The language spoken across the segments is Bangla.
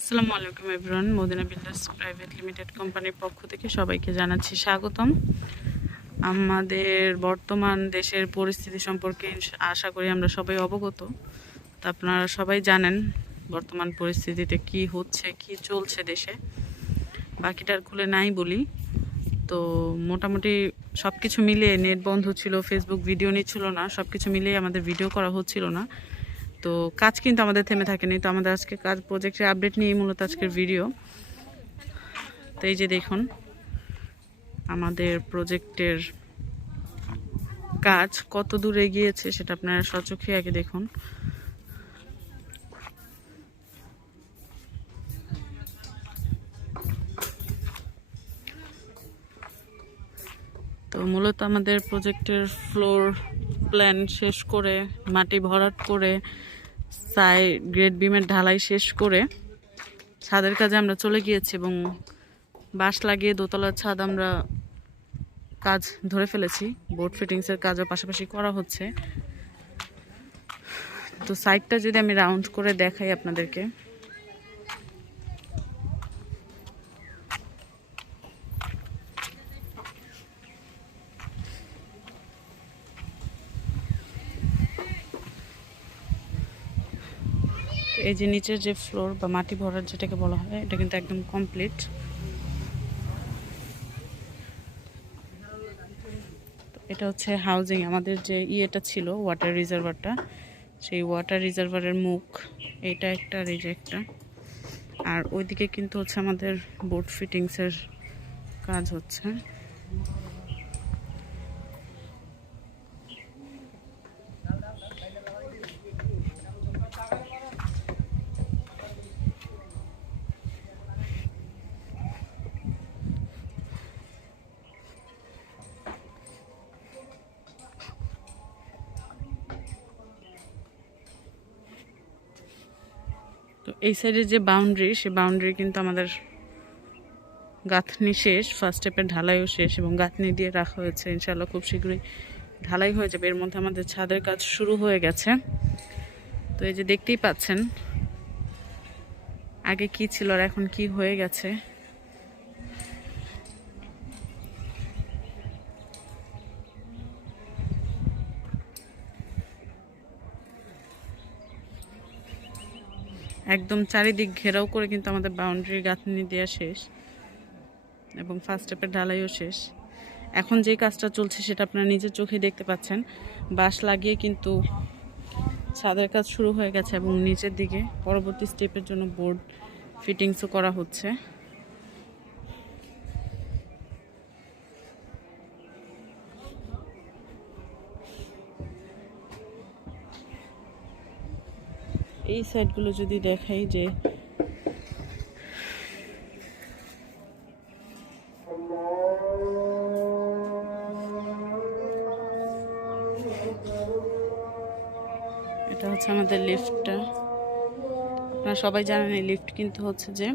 আসসালামু আলাইকুম everyone. Madina builders private limited কোম্পানির পক্ষ থেকে সবাইকে জানাচ্ছি স্বাগতম। আমাদের বর্তমান দেশের পরিস্থিতি সম্পর্কে আশা করি আমরা সবাই অবগত। তো আপনারা সবাই জানেন বর্তমান পরিস্থিতিতে কি হচ্ছে, কি চলছে দেশে। বাকিটার খুলে নাই বলি। তো মোটামুটি সব কিছু মিলিয়ে নেট বন্ধ ছিল, ফেসবুক ভিডিও নিচ্ছিল না, সব কিছু মিলিয়ে আমাদের ভিডিও করা হচ্ছিল না। তো কাজ কিন্তু আমাদের থেমে থাকেনি। তো আমাদের আজকে কাজ প্রজেক্টের আপডেট নিয়ে মূলত আজকের ভিডিও। তো এই যে দেখুন আমাদের প্রজেক্টের কাজ কত দূর এগিয়েছে সেটা আপনারা সচক্ষে আগে দেখুন। তো মূলত আমাদের প্রজেক্টের ফ্লোর প্ল্যান শেষ করে, মাটি ভরাট করে, সাইড গ্রেড বিমের ঢালাই শেষ করে ছাদের কাজে আমরা চলে গিয়েছি এবং বাঁশ লাগিয়ে দোতলার ছাদ আমরা কাজ ধরে ফেলেছি। বোর্ড ফিটিংসের কাজও পাশাপাশি করা হচ্ছে। তো সাইডটা যদি আমি রাউন্ড করে দেখাই আপনাদেরকে, এই যে নিচের যে ফ্লোর বা মাটি ভরার যেটাকে বলা হয়, এটা কিন্তু একদম কমপ্লিট। এটা হচ্ছে হাউজিং, আমাদের যে ইয়েটা ছিল ওয়াটার রিজার্ভারটা, সেই ওয়াটার রিজার্ভারের মুখ, এইটা একটা রিজেক্টটা। আর ওইদিকে কিন্তু হচ্ছে আমাদের বোর্ড ফিটিংসের কাজ হচ্ছে। তো এই সাইডের যে বাউন্ডারি, সেই বাউন্ডারি কিন্তু আমাদের গাঁথনি শেষ, ফার্স্ট স্টেপের ঢালাইও শেষ এবং গাঁথনি দিয়ে রাখা হয়েছে। ইনশাআল্লাহ খুব শীঘ্রই ঢালাই হয়ে যাবে। এর মধ্যে আমাদের ছাদের কাজ শুরু হয়ে গেছে। তো এই যে দেখতেই পাচ্ছেন আগে কি ছিল আর এখন কি হয়ে গেছে। একদম চারিদিক ঘেরাও করে কিন্তু আমাদের বাউন্ডারি গাঁথনি দেওয়া শেষ এবং ফার্স্ট স্টেপের ঢালাইও শেষ। এখন যে কাজটা চলছে সেটা আপনারা নিজের চোখে দেখতে পাচ্ছেন। বাঁশ লাগিয়ে কিন্তু ছাদের কাজ শুরু হয়ে গেছে এবং নিচের দিকে পরবর্তী স্টেপের জন্য বোর্ড ফিটিংসও করা হচ্ছে। এই সাইডগুলো যদি দেখাই, যে এটা হচ্ছে আমাদের লিফটটা। আপনারা সবাই জানেন এই লিফট কিন্তু হচ্ছে যে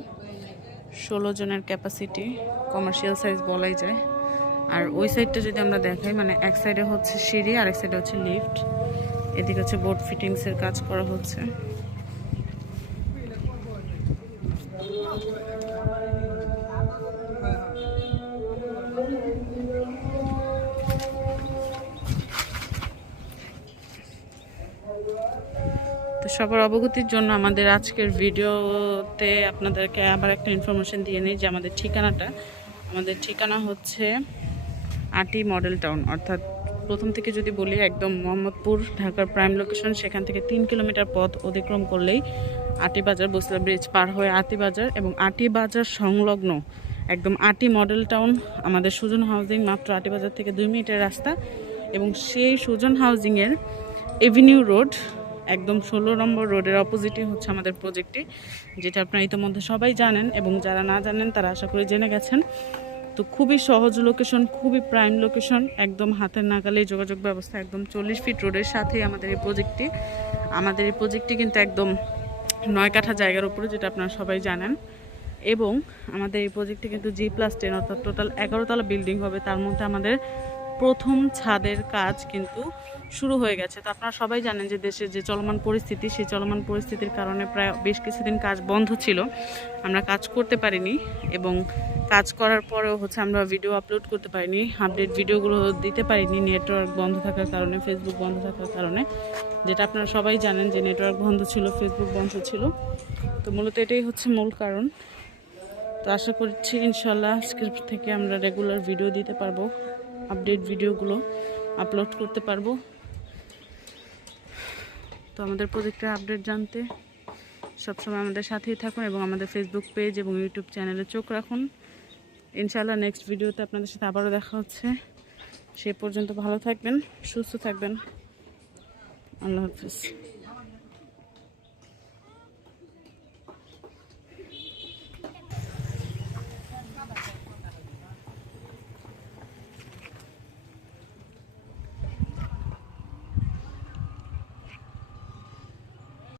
16 জনের ক্যাপাসিটি, কমার্শিয়াল সাইজ বলাই যায়। আর ওই সাইডটা যদি আমরা দেখাই, মানে এক সাইডে হচ্ছে সিঁড়ি আর এক সাইডে হচ্ছে লিফট, এদিকে হচ্ছে বোর্ড ফিটিংসের কাজ করা হচ্ছে। তো সবার অবগতির জন্য আমাদের আজকের ভিডিওতে আপনাদেরকে আবার একটা ইনফরমেশন দিয়ে নিই যে আমাদের ঠিকানা হচ্ছে আটি মডেল টাউন। অর্থাৎ প্রথম থেকে যদি বলি, একদম মোহাম্মদপুর ঢাকার প্রাইম লোকেশন, সেখান থেকে 3 কিলোমিটার পথ অতিক্রম করলেই আটি বাজার, বসলা ব্রিজ পার হয়ে আটি বাজার, এবং আটি বাজার সংলগ্ন একদম আটি মডেল টাউন আমাদের সুজন হাউজিং। মাত্র আটি বাজার থেকে 2 মিনিটের রাস্তা এবং সেই সুজন হাউজিংয়ের এভিনিউ রোড, একদম 16 নম্বর রোডের অপোজিটে হচ্ছে আমাদের প্রজেক্টটি, যেটা আপনারা ইতিমধ্যে সবাই জানেন এবং যারা না জানেন তারা আশা করি জেনে গেছেন। তো খুবই সহজ লোকেশন, খুবই প্রাইম লোকেশন, একদম হাতের নাগালে যোগাযোগ ব্যবস্থা, একদম 40 ফিট রোডের সাথেই আমাদের এই প্রজেক্টটি কিন্তু একদম 9 কাঠা জায়গার উপরে, যেটা আপনারা সবাই জানেন। এবং আমাদের এই প্রজেক্টটি কিন্তু G+10 অর্থাৎ টোটাল 11 তলা বিল্ডিং হবে। তার মধ্যে আমাদের প্রথম ছাদের কাজ কিন্তু শুরু হয়ে গেছে। তো আপনারা সবাই জানেন যে দেশের যে চলমান পরিস্থিতি, সেই চলমান পরিস্থিতির কারণে প্রায় বেশ কিছুদিন কাজ বন্ধ ছিল, আমরা কাজ করতে পারিনি এবং কাজ করার পরেও হচ্ছে আমরা ভিডিও আপলোড করতে পারিনি, আপডেট ভিডিওগুলো দিতে পারিনি নেটওয়ার্ক বন্ধ থাকার কারণে, ফেসবুক বন্ধ থাকার কারণে, যেটা আপনারা সবাই জানেন যে নেটওয়ার্ক বন্ধ ছিল, ফেসবুক বন্ধ ছিল। তো মূলত এটাই হচ্ছে মূল কারণ। তো আশা করছি ইনশাল্লাহ আজকের থেকে আমরা রেগুলার ভিডিও দিতে পারবো, আপডেট ভিডিওগুলো আপলোড করতে পারবো। তো আমাদের প্রজেক্টের আপডেট জানতে সবসময় আমাদের সাথেই থাকুন এবং আমাদের ফেসবুক পেজ এবং ইউটিউব চ্যানেলে চোখ রাখুন। ইনশাআল্লাহ নেক্সট ভিডিওতে আপনাদের সাথে আবারও দেখা হচ্ছে। সে পর্যন্ত ভালো থাকবেন, সুস্থ থাকবেন। আল্লাহ হাফিজ।